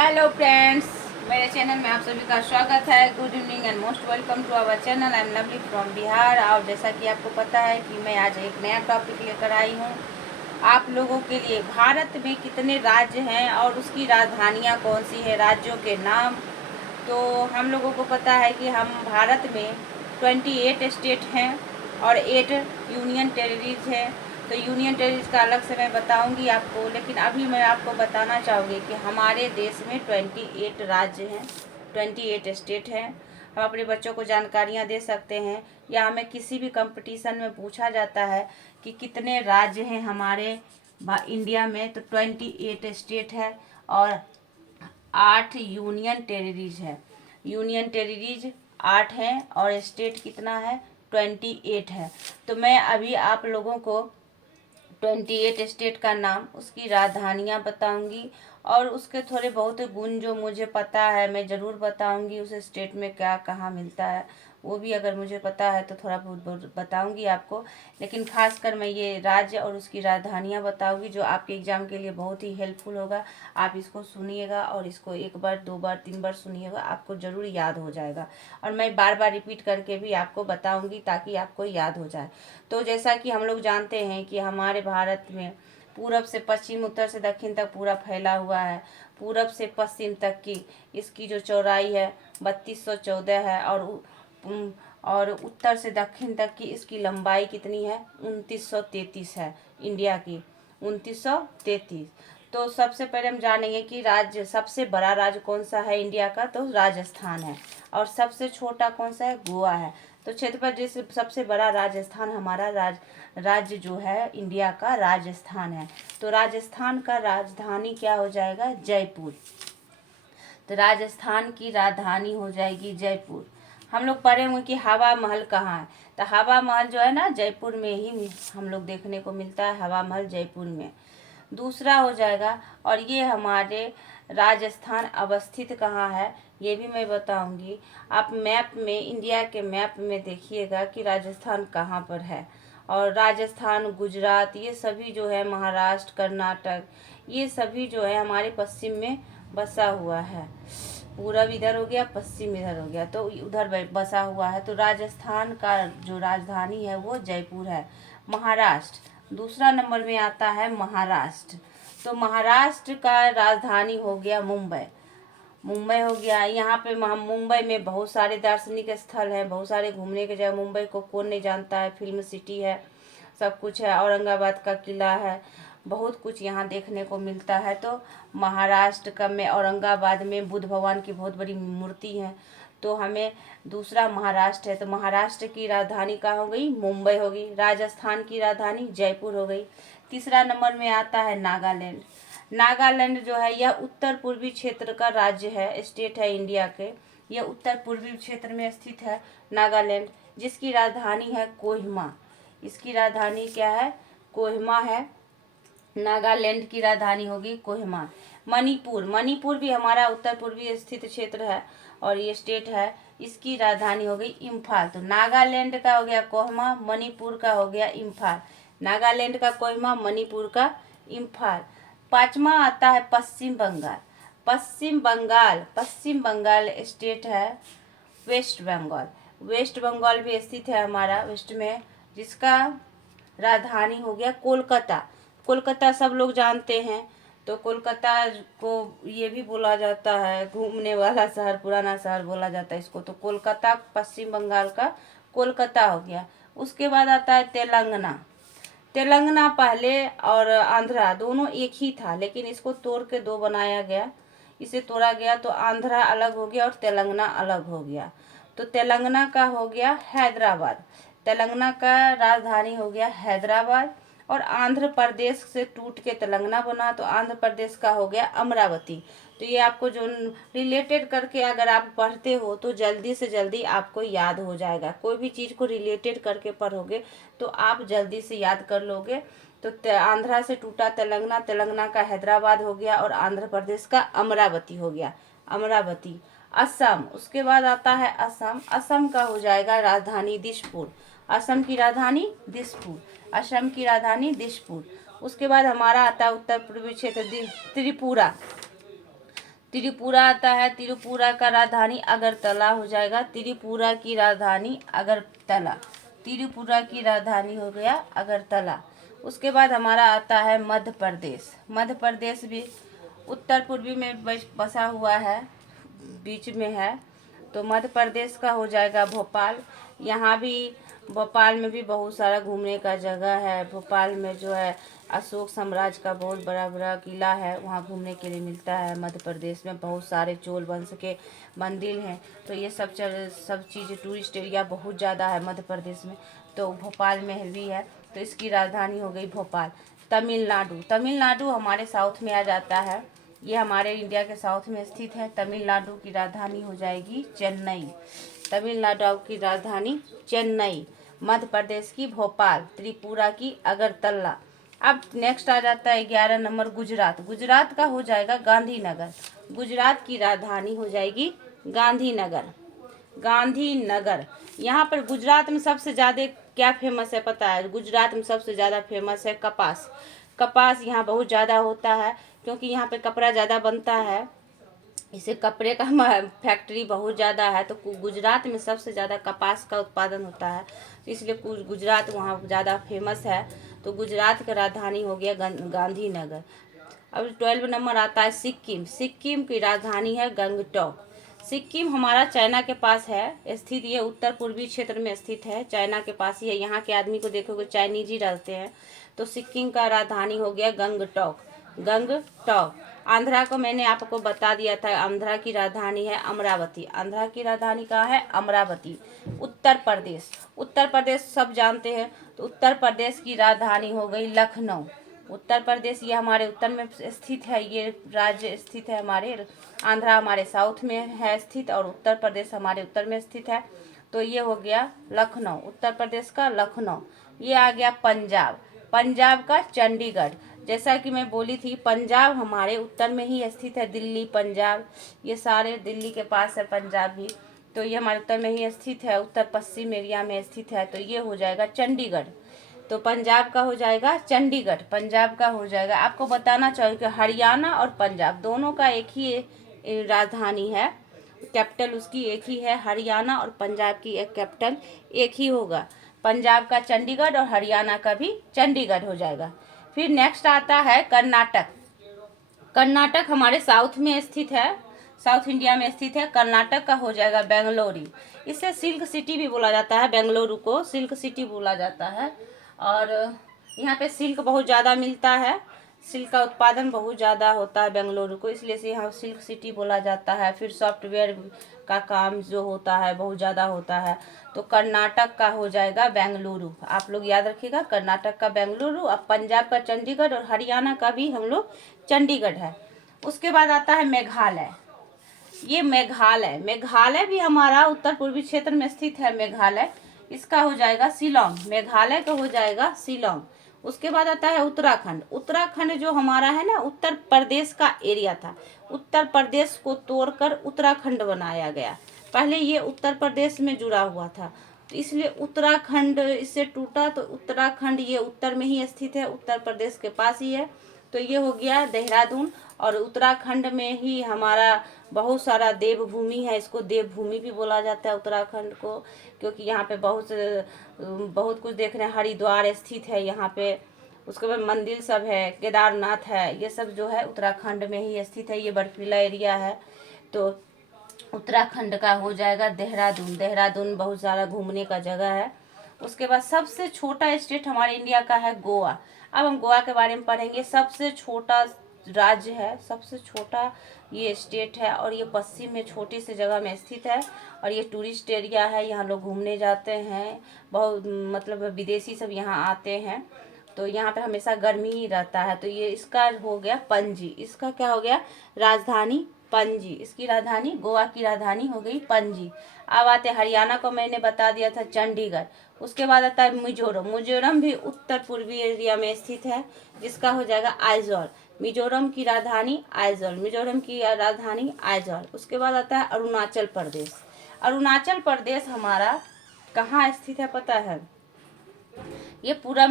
Hello friends, मेरे channel में आप सभी का स्वागत है। Good evening and most welcome to our channel. I am Lovely from Bihar. और जैसा कि आपको पता है कि मैं आज एक नया टॉपिक लेकर आई हूँ आप लोगों के लिए। भारत में कितने राज्य हैं और उसकी राजधानियाँ कौन सी है, राज्यों के नाम। तो हम लोगों को पता है कि हम भारत में 28 स्टेट हैं और 8 यूनियन टेरिटरीज हैं। तो यूनियन टेरिटरीज का अलग से मैं बताऊंगी आपको, लेकिन अभी मैं आपको बताना चाहूँगी कि हमारे देश में 28 राज्य हैं, 28 स्टेट हैं। हम अपने बच्चों को जानकारियाँ दे सकते हैं, या हमें किसी भी कंपटीशन में पूछा जाता है कि कितने राज्य हैं हमारे इंडिया में, तो 28 स्टेट है और 8 यूनियन टेरिटरीज है। यूनियन टेरिटरीज 8 हैं और स्टेट कितना है, 28 है। तो मैं अभी आप लोगों को 28 स्टेट का नाम, उसकी राजधानियाँ बताऊंगी और उसके थोड़े बहुत गुण जो मुझे पता है मैं ज़रूर बताऊंगी। उस स्टेट में क्या कहाँ मिलता है वो भी अगर मुझे पता है तो थोड़ा बहुत बताऊंगी आपको। लेकिन खासकर मैं ये राज्य और उसकी राजधानियाँ बताऊंगी जो आपके एग्ज़ाम के लिए बहुत ही हेल्पफुल होगा। आप इसको सुनिएगा और इसको एक बार, दो बार, तीन बार सुनिएगा, आपको ज़रूर याद हो जाएगा। और मैं बार बार रिपीट करके भी आपको बताऊंगी ताकि आपको याद हो जाए। तो जैसा कि हम लोग जानते हैं कि हमारे भारत में पूरब से पश्चिम, उत्तर से दक्षिण तक पूरा फैला हुआ है। पूरब से पश्चिम तक की इसकी जो चौड़ाई है 3214 है और उत्तर से दक्षिण तक की इसकी लंबाई कितनी है, 2933 है इंडिया की, 2933। तो सबसे पहले हम जानेंगे कि राज्य, सबसे बड़ा राज्य कौन सा है इंडिया का, तो राजस्थान है। और सबसे छोटा कौन सा है, गोवा है। तो क्षेत्रफल जैसे सबसे बड़ा राजस्थान, हमारा राज्य जो है इंडिया का राजस्थान है। तो राजस्थान का राजधानी क्या हो जाएगा, जयपुर। तो राजस्थान की राजधानी हो जाएगी जयपुर। हम लोग पढ़े हुए कि हवा महल कहाँ है, तो हवा महल जो है ना जयपुर में ही हम लोग देखने को मिलता है, हवा महल जयपुर में। दूसरा हो जाएगा, और ये हमारे राजस्थान अवस्थित कहाँ है ये भी मैं बताऊंगी। आप मैप में, इंडिया के मैप में देखिएगा कि राजस्थान कहाँ पर है। और राजस्थान, गुजरात, ये सभी जो है, महाराष्ट्र, कर्नाटक, ये सभी जो है हमारे पश्चिम में बसा हुआ है। पूरब इधर हो गया, पश्चिम इधर हो गया, तो उधर बसा हुआ है। तो राजस्थान का जो राजधानी है वो जयपुर है। महाराष्ट्र दूसरा नंबर में आता है, महाराष्ट्र। तो महाराष्ट्र का राजधानी हो गया मुंबई। मुंबई हो गया। यहाँ पे मुंबई में बहुत सारे दार्शनिक स्थल हैं, बहुत सारे घूमने के जगह। मुंबई को कौन नहीं जानता है, फिल्म सिटी है, सब कुछ है। औरंगाबाद का किला है, बहुत कुछ यहाँ देखने को मिलता है। तो महाराष्ट्र का में, औरंगाबाद में बुद्ध भगवान की बहुत बड़ी मूर्ति है। तो हमें दूसरा महाराष्ट्र है, तो महाराष्ट्र की राजधानी कहाँ हो गई, मुंबई हो गई। राजस्थान की राजधानी जयपुर हो गई। तीसरा नंबर में आता है नागालैंड। नागालैंड जो है यह उत्तर पूर्वी क्षेत्र का राज्य है, स्टेट है इंडिया के। यह उत्तर पूर्वी क्षेत्र में स्थित है नागालैंड, जिसकी राजधानी है कोहिमा। इसकी राजधानी क्या है, कोहिमा है। नागालैंड की राजधानी होगी कोहिमा। मणिपुर, मणिपुर भी हमारा उत्तर पूर्वी स्थित क्षेत्र है और ये स्टेट है। इसकी राजधानी हो गई इम्फाल। तो नागालैंड का हो गया कोहिमा, मणिपुर का हो गया इम्फाल। नागालैंड का कोहिमा, मणिपुर का इम्फाल। पांचवा आता है पश्चिम बंगाल। पश्चिम बंगाल, पश्चिम बंगाल स्टेट है वेस्ट बंगाल। वेस्ट बंगाल भी स्थित है हमारा वेस्ट में, जिसका राजधानी हो गया कोलकाता। कोलकाता सब लोग जानते हैं। तो कोलकाता को ये भी बोला जाता है घूमने वाला शहर, पुराना शहर बोला जाता है इसको। तो कोलकाता पश्चिम बंगाल का कोलकाता हो गया। उसके बाद आता है तेलंगाना। तेलंगाना पहले और आंध्रा दोनों एक ही था, लेकिन इसको तोड़ के दो बनाया गया। इसे तोड़ा गया तो आंध्रा अलग हो गया और तेलंगाना अलग हो गया। तो तेलंगाना का हो गया हैदराबाद। तेलंगाना का राजधानी हो गया हैदराबाद। और आंध्र प्रदेश से टूट के तेलंगाना बना, तो आंध्र प्रदेश का हो गया अमरावती। तो ये आपको जो रिलेटेड करके अगर आप पढ़ते हो तो जल्दी से जल्दी आपको याद हो जाएगा। कोई भी चीज़ को रिलेटेड करके पढ़ोगे तो आप जल्दी से याद कर लोगे। तो आंध्रा से टूटा तेलंगाना, तेलंगाना का हैदराबाद हो गया और आंध्र प्रदेश का अमरावती हो गया, अमरावती। असम, उसके बाद आता है असम। असम का हो जाएगा राजधानी दिसपुर। असम की राजधानी दिसपुर, असम की राजधानी दिसपुर। उसके बाद हमारा आता है उत्तर पूर्वी क्षेत्र त्रिपुरा। त्रिपुरा आता है, त्रिपुरा का राजधानी अगरतला हो जाएगा। त्रिपुरा की राजधानी अगरतला, त्रिपुरा की राजधानी हो गया अगरतला। उसके बाद हमारा आता है मध्य प्रदेश। मध्य प्रदेश भी उत्तर पूर्वी में बसा हुआ है, बीच में है, तो मध्य प्रदेश का हो जाएगा भोपाल। यहाँ भी भोपाल में भी बहुत सारा घूमने का जगह है। भोपाल में जो है अशोक साम्राज्य का बहुत बड़ा बड़ा किला है, वहाँ घूमने के लिए मिलता है। मध्य प्रदेश में बहुत सारे चोल वंश के मंदिर हैं, तो ये सब चीज़ टूरिस्ट एरिया बहुत ज़्यादा है मध्य प्रदेश में, तो भोपाल में भी है, तो इसकी राजधानी हो गई भोपाल। तमिलनाडु, तमिलनाडु हमारे साउथ में आ जाता है, ये हमारे इंडिया के साउथ में स्थित है। तमिलनाडु की राजधानी हो जाएगी चेन्नई, तमिलनाडु की राजधानी चेन्नई। मध्य प्रदेश की भोपाल, त्रिपुरा की अगरतला। अब नेक्स्ट आ जाता है 11 नंबर गुजरात। गुजरात का हो जाएगा गांधीनगर, गुजरात की राजधानी हो जाएगी गांधीनगर, गांधीनगर। यहाँ पर गुजरात में सबसे ज़्यादा क्या फेमस है पता है? गुजरात में सबसे ज़्यादा फेमस है कपास। कपास यहाँ बहुत ज़्यादा होता है, क्योंकि यहाँ पे कपड़ा ज़्यादा बनता है, इसे कपड़े का फैक्ट्री बहुत ज़्यादा है, तो गुजरात में सबसे ज़्यादा कपास का उत्पादन होता है, तो इसलिए गुजरात वहाँ ज़्यादा फेमस है। तो गुजरात का राजधानी हो गया गांधीनगर। अब 12 नंबर आता है सिक्किम। सिक्किम की राजधानी है गंगटोक। सिक्किम हमारा चाइना के पास है स्थित, ये उत्तर पूर्वी क्षेत्र में स्थित है, चाइना के पास ही है। यहाँ के आदमी को देखोगे चाइनीज ही रहते हैं, तो सिक्किम का राजधानी हो गया गंगटोक, गंगटोक। आंध्रा को मैंने आपको बता दिया था, आंध्रा की राजधानी है अमरावती। आंध्रा की राजधानी कहाँ है? अमरावती। उत्तर प्रदेश, उत्तर प्रदेश सब जानते हैं, तो उत्तर प्रदेश की राजधानी हो गई लखनऊ। उत्तर प्रदेश ये हमारे उत्तर में स्थित है, ये राज्य स्थित है हमारे। आंध्रा हमारे साउथ में है स्थित, और उत्तर प्रदेश हमारे उत्तर में स्थित है, तो ये हो गया लखनऊ, उत्तर प्रदेश का लखनऊ। ये आ गया पंजाब, पंजाब का चंडीगढ़। जैसा कि मैं बोली थी, पंजाब हमारे उत्तर में ही स्थित है, दिल्ली पंजाब ये सारे दिल्ली के पास है पंजाब भी, तो ये हमारे उत्तर में ही स्थित है, उत्तर पश्चिम एरिया में स्थित है, तो ये हो जाएगा चंडीगढ़। तो पंजाब का हो जाएगा चंडीगढ़, पंजाब का हो जाएगा। आपको बताना चाहिए कि हरियाणा और पंजाब दोनों का एक ही राजधानी है, कैपिटल उसकी एक ही है। हरियाणा और पंजाब की एक कैपिटल एक ही होगा, पंजाब का चंडीगढ़ और हरियाणा का भी चंडीगढ़ हो जाएगा। फिर नेक्स्ट आता है कर्नाटक। कर्नाटक हमारे साउथ में स्थित है, साउथ इंडिया में स्थित है। कर्नाटक का हो जाएगा बेंगलुरु। इसे सिल्क सिटी भी बोला जाता है, बेंगलुरु को सिल्क सिटी बोला जाता है, और यहाँ पे सिल्क बहुत ज़्यादा मिलता है, सिल्क का उत्पादन बहुत ज़्यादा होता है बेंगलुरु को, इसलिए से यहाँ सिल्क सिटी बोला जाता है। फिर सॉफ्टवेयर का काम जो होता है बहुत ज़्यादा होता है, तो कर्नाटक का हो जाएगा बेंगलुरु। आप लोग याद रखिएगा, कर्नाटक का बेंगलुरु, अब पंजाब का चंडीगढ़, और हरियाणा का भी हम लोग चंडीगढ़ है। उसके बाद आता है मेघालय। ये मेघालय, मेघालय भी हमारा उत्तर पूर्वी क्षेत्र में स्थित है मेघालय, इसका हो जाएगा शिलोंग, मेघालय का हो जाएगा शिलोंग। उसके बाद आता है उत्तराखंड। उत्तराखंड जो हमारा है ना, उत्तर प्रदेश का एरिया था, उत्तर प्रदेश को तोड़कर उत्तराखंड बनाया गया। पहले ये उत्तर प्रदेश में जुड़ा हुआ था, तो इसलिए उत्तराखंड इससे टूटा, तो उत्तराखंड ये उत्तर में ही स्थित है, उत्तर प्रदेश के पास ही है, तो ये हो गया देहरादून। और उत्तराखंड में ही हमारा बहुत सारा देवभूमि है, इसको देवभूमि भी बोला जाता है उत्तराखंड को, क्योंकि यहाँ पे बहुत कुछ देखने, हरिद्वार स्थित है यहाँ पे, उसके बाद मंदिर सब है, केदारनाथ है, ये सब जो है उत्तराखंड में ही स्थित है, ये बर्फीला एरिया है, तो उत्तराखंड का हो जाएगा देहरादून। देहरादून बहुत सारा घूमने का जगह है। उसके बाद सबसे छोटा स्टेट हमारे इंडिया का है गोवा। अब हम गोवा के बारे में पढ़ेंगे। सबसे छोटा राज्य है, सबसे छोटा ये स्टेट है, और ये पश्चिम में छोटी सी जगह में स्थित है, और ये टूरिस्ट एरिया है, यहाँ लोग घूमने जाते हैं, बहुत मतलब विदेशी सब यहाँ आते हैं, तो यहाँ पे हमेशा गर्मी ही रहता है। तो ये इसका हो गया पणजी, इसका क्या हो गया? राजधानी पणजी, इसकी राजधानी, गोवा की राजधानी हो गई पणजी। अब आते हरियाणा को मैंने बता दिया था चंडीगढ़। उसके बाद आता है मिजोरम। मिजोरम भी उत्तर पूर्वी एरिया में स्थित है, जिसका हो जाएगा आइजॉल। मिजोरम की राजधानी आइजॉल, मिजोरम की राजधानी आइजॉल। उसके बाद आता है अरुणाचल प्रदेश। अरुणाचल प्रदेश हमारा कहाँ स्थित है पता है? ये पूरब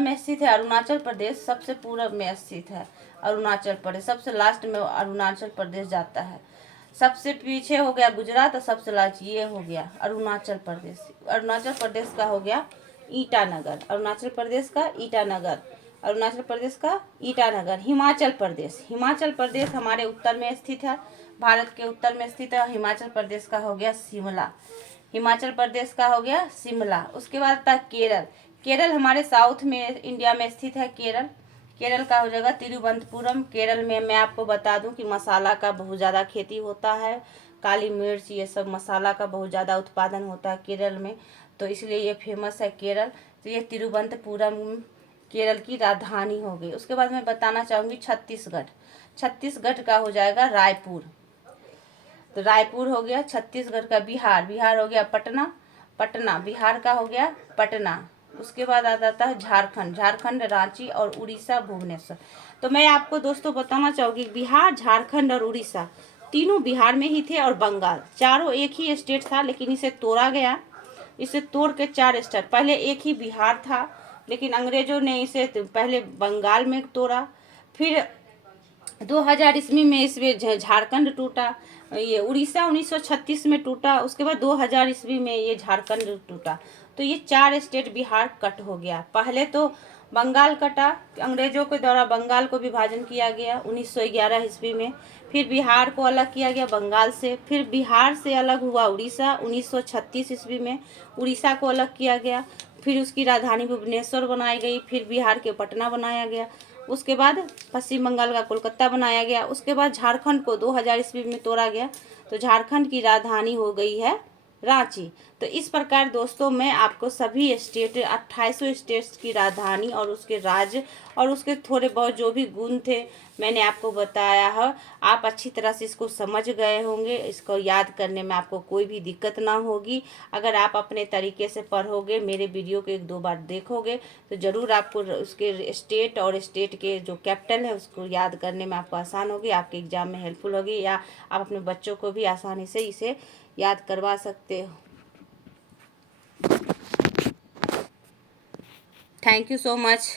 में स्थित है। अरुणाचल प्रदेश सबसे पूरब में स्थित है। अरुणाचल प्रदेश, सबसे लास्ट में अरुणाचल प्रदेश जाता है। सबसे पीछे हो गया गुजरात और सबसे लास्ट ये हो गया अरुणाचल प्रदेश। अरुणाचल प्रदेश का हो गया ईटानगर, अरुणाचल प्रदेश का ईटानगर, अरुणाचल प्रदेश का ईटानगर। हिमाचल प्रदेश, हिमाचल प्रदेश हमारे उत्तर में स्थित है, भारत के उत्तर में स्थित है। हिमाचल प्रदेश का हो गया शिमला, हिमाचल प्रदेश का हो गया शिमला। उसके बाद आता है केरल, केरल हमारे साउथ में इंडिया में स्थित है। केरल, केरल का हो जाएगा तिरुवनंतपुरम। केरल में मैं आपको बता दूं कि मसाला का बहुत ज़्यादा खेती होता है, काली मिर्च ये सब मसाला का बहुत ज़्यादा उत्पादन होता है केरल में, तो इसलिए ये फेमस है केरल। तो ये तिरुवनंतपुरम केरल की राजधानी हो गई। उसके बाद मैं बताना चाहूँगी छत्तीसगढ़, छत्तीसगढ़ का हो जाएगा रायपुर, तो रायपुर हो गया छत्तीसगढ़ का। बिहार, बिहार हो गया पटना, पटना बिहार का हो गया पटना। उसके बाद आ जाता है झारखंड, झारखंड रांची और उड़ीसा भुवनेश्वर। तो मैं आपको दोस्तों बताना चाहूँगी बिहार, झारखंड और उड़ीसा तीनों बिहार में ही थे, और बंगाल, चारों एक ही स्टेट था, लेकिन इसे तोड़ा गया। इसे तोड़ के 4 स्टेट, पहले एक ही बिहार था, लेकिन अंग्रेजों ने इसे पहले बंगाल में तोड़ा। फिर 2000 ईस्वी में इसमें झारखंड टूटा, ये उड़ीसा 1936 में टूटा। उसके बाद 2000 ईस्वी में ये झारखंड टूटा। तो ये 4 स्टेट बिहार कट हो गया। पहले तो बंगाल कटा, अंग्रेजों के द्वारा बंगाल को विभाजन किया गया 1911 ईस्वी में। फिर बिहार को अलग किया गया बंगाल से। फिर बिहार से अलग हुआ उड़ीसा 1936 ईस्वी में, उड़ीसा को अलग किया गया। फिर उसकी राजधानी भुवनेश्वर बनाई गई। फिर बिहार के पटना बनाया गया। उसके बाद पश्चिम बंगाल का कोलकाता बनाया गया। उसके बाद झारखंड को 2000 ईस्वी में तोड़ा गया, तो झारखंड की राजधानी हो गई है रांची। तो इस प्रकार दोस्तों मैं आपको सभी स्टेट 2800 स्टेट्स की राजधानी और उसके राज्य और उसके थोड़े बहुत जो भी गुण थे मैंने आपको बताया है। आप अच्छी तरह से इसको समझ गए होंगे, इसको याद करने में आपको कोई भी दिक्कत ना होगी। अगर आप अपने तरीके से पढ़ोगे, मेरे वीडियो को 1-2 बार देखोगे, तो ज़रूर आपको उसके स्टेट और स्टेट के जो कैपिटल है उसको याद करने में आपको आसान होगी, आपके एग्ज़ाम में हेल्पफुल होगी, या आप अपने बच्चों को भी आसानी से इसे याद करवा सकते हो। Thank you so much.